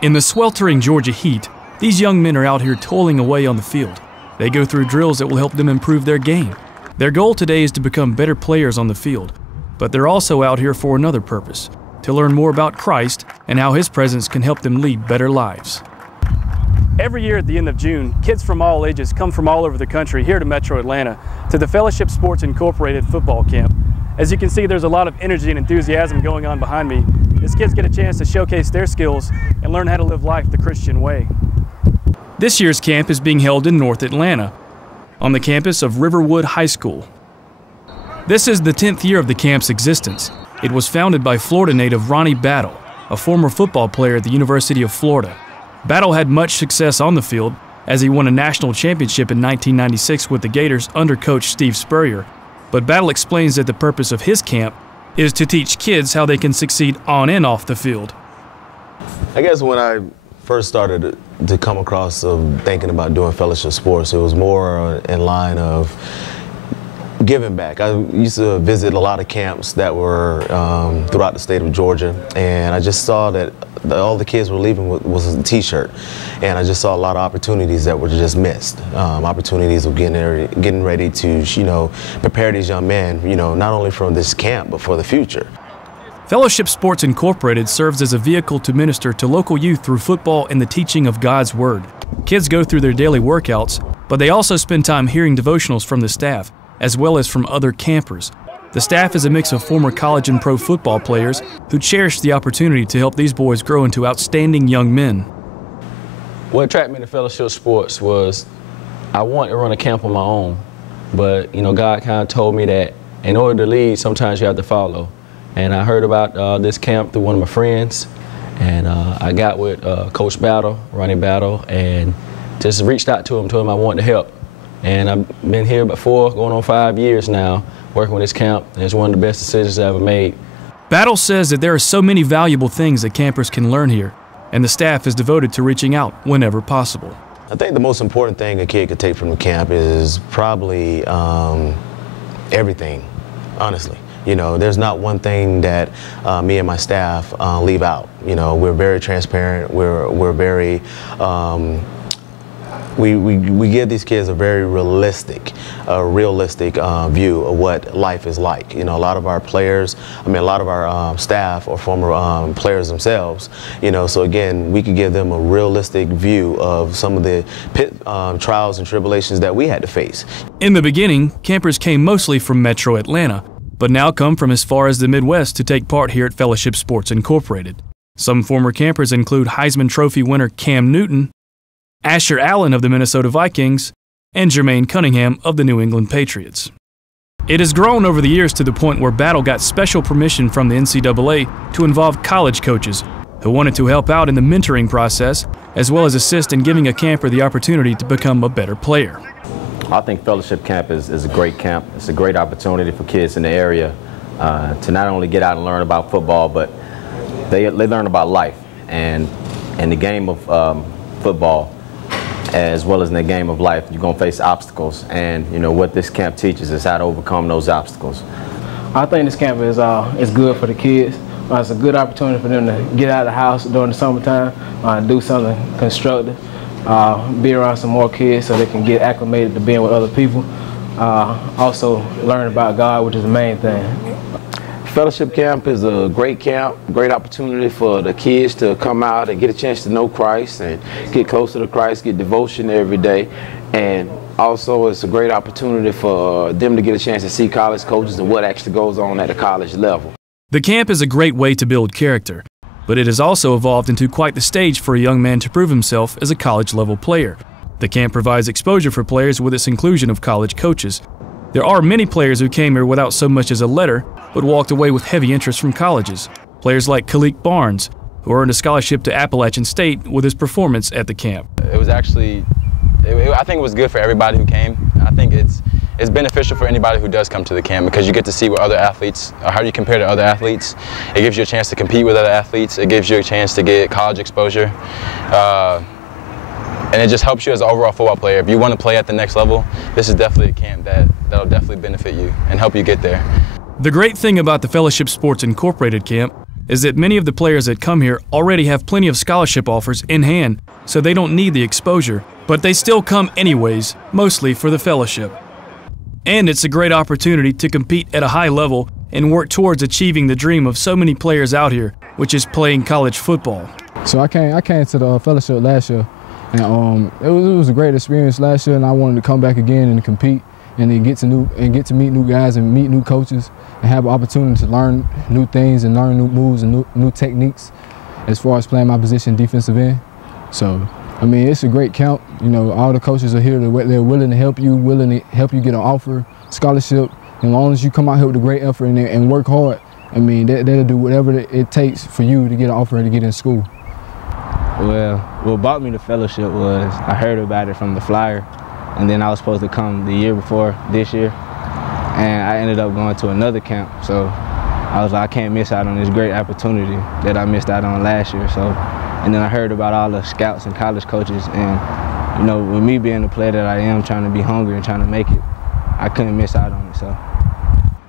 In the sweltering Georgia heat, these young men are out here toiling away on the field. They go through drills that will help them improve their game. Their goal today is to become better players on the field, but they're also out here for another purpose, to learn more about Christ and how His presence can help them lead better lives. Every year at the end of June, kids from all ages come from all over the country here to Metro Atlanta to the Fellowship Sports Incorporated football camp. As you can see, there's a lot of energy and enthusiasm going on behind me. These kids get a chance to showcase their skills and learn how to live life the Christian way. This year's camp is being held in North Atlanta, on the campus of Riverwood High School. This is the 10th year of the camp's existence. It was founded by Florida native Ronnie Battle, a former football player at the University of Florida. Battle had much success on the field, as he won a national championship in 1996 with the Gators under coach Steve Spurrier. But Battle explains that the purpose of his camp is to teach kids how they can succeed on and off the field. I guess when I first started to come across thinking about doing fellowship sports, it was more in line of giving back. I used to visit a lot of camps that were throughout the state of Georgia, and I just saw that all the kids were leaving was a t-shirt, and I just saw a lot of opportunities that were just missed. Opportunities of getting ready to, prepare these young men, not only from this camp, but for the future. Fellowship Sports Incorporated serves as a vehicle to minister to local youth through football and the teaching of God's Word. Kids go through their daily workouts, but they also spend time hearing devotionals from the staff, as well as from other campers. The staff is a mix of former college and pro football players who cherish the opportunity to help these boys grow into outstanding young men. What attracted me to Fellowship Sports was I wanted to run a camp on my own, but God kind of told me that in order to lead, sometimes you have to follow. And I heard about this camp through one of my friends, and I got with Coach Battle, Ronnie Battle, and just reached out to him, told him I wanted to help. And I've been here before, going on 5 years now, working with this camp, and it's one of the best decisions I ever made. Battle says that there are so many valuable things that campers can learn here, and the staff is devoted to reaching out whenever possible. I think the most important thing a kid could take from the camp is probably everything, honestly. There's not one thing that me and my staff leave out. We're very transparent. We're very we give these kids a very realistic view of what life is like. A lot of our players, a lot of our staff are former players themselves. So again, we could give them a realistic view of some of the trials and tribulations that we had to face. In the beginning, campers came mostly from Metro Atlanta, but now come from as far as the Midwest to take part here at Fellowship Sports Incorporated. Some former campers include Heisman Trophy winner Cam Newton, Asher Allen of the Minnesota Vikings, and Jermaine Cunningham of the New England Patriots. It has grown over the years to the point where Battle got special permission from the NCAA to involve college coaches who wanted to help out in the mentoring process, as well as assist in giving a camper the opportunity to become a better player. I think Fellowship Camp is a great camp. It's a great opportunity for kids in the area to not only get out and learn about football, but they learn about life and the game of football, as well as in the game of life. You're going to face obstacles, and what this camp teaches is how to overcome those obstacles. I think this camp is good for the kids. It's a good opportunity for them to get out of the house during the summertime, do something constructive. Be around some more kids so they can get acclimated to being with other people. Also learn about God, which is the main thing. Fellowship Camp is a great camp, great opportunity for the kids to come out and get a chance to know Christ and get closer to Christ, get devotion every day. And also it's a great opportunity for them to get a chance to see college coaches and what actually goes on at the college level. The camp is a great way to build character, but it has also evolved into quite the stage for a young man to prove himself as a college-level player. The camp provides exposure for players with its inclusion of college coaches. There are many players who came here without so much as a letter, but walked away with heavy interest from colleges. Players like Khalik Barnes, who earned a scholarship to Appalachian State with his performance at the camp. It was actually, I think it was good for everybody who came. I think it's beneficial for anybody who does come to the camp because you get to see what other athletes, or how you compare to other athletes. It gives you a chance to compete with other athletes. It gives you a chance to get college exposure. And it just helps you as an overall football player. If you want to play at the next level, this is definitely a camp that'll definitely benefit you and help you get there. The great thing about the Fellowship Sports Incorporated camp is that many of the players that come here already have plenty of scholarship offers in hand, so they don't need the exposure, but they still come anyways, mostly for the fellowship. And it's a great opportunity to compete at a high level and work towards achieving the dream of so many players out here, which is playing college football. So I came to the fellowship last year, and it was a great experience last year, and I wanted to come back again and compete, and then get to meet new guys and meet new coaches, and have an opportunity to learn new things and learn new moves and new techniques as far as playing my position defensive end. So, I mean, it's a great camp. You know, all the coaches are here. They're willing to help you, get an offer, scholarship. And as long as you come out here with a great effort and work hard, I mean, they'll do whatever it takes for you to get an offer and to get in school. Well, what brought me to fellowship was I heard about it from the flyer, and then I was supposed to come the year before this year, and I ended up going to another camp. So I was like, I can't miss out on this great opportunity that I missed out on last year. So, and then I heard about all the scouts and college coaches, and you know, with me being the player that I am, trying to be hungry and trying to make it, I couldn't miss out on it. So.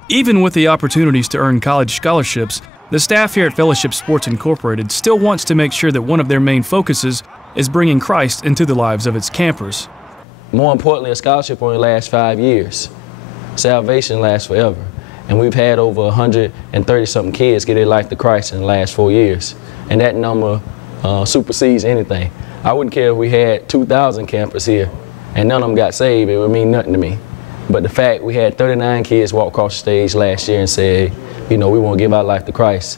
Even with the opportunities to earn college scholarships, the staff here at Fellowship Sports Incorporated still wants to make sure that one of their main focuses is bringing Christ into the lives of its campers. More importantly, a scholarship only lasts 5 years. Salvation lasts forever. And we've had over 130-something kids get their life to Christ in the last 4 years. And that number supersedes anything. I wouldn't care if we had 2,000 campers here and none of them got saved. It would mean nothing to me. But the fact we had 39 kids walk across the stage last year and say, you know, we want to give our life to Christ,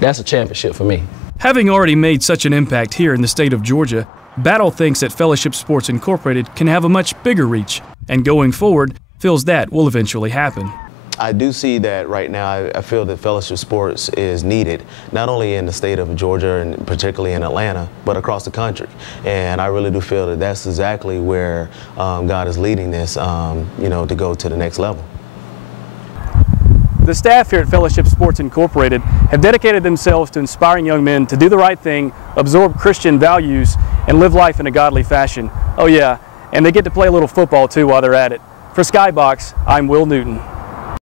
that's a championship for me. Having already made such an impact here in the state of Georgia, Battle thinks that Fellowship Sports Incorporated can have a much bigger reach, and going forward, feels that will eventually happen. I do see that right now. I feel that Fellowship Sports is needed, not only in the state of Georgia and particularly in Atlanta, but across the country. And I really do feel that that's exactly where God is leading this, you know, to go to the next level. The staff here at Fellowship Sports Incorporated have dedicated themselves to inspiring young men to do the right thing, absorb Christian values, and live life in a godly fashion. Oh yeah, and they get to play a little football too while they're at it. For Skybox, I'm Will Newton.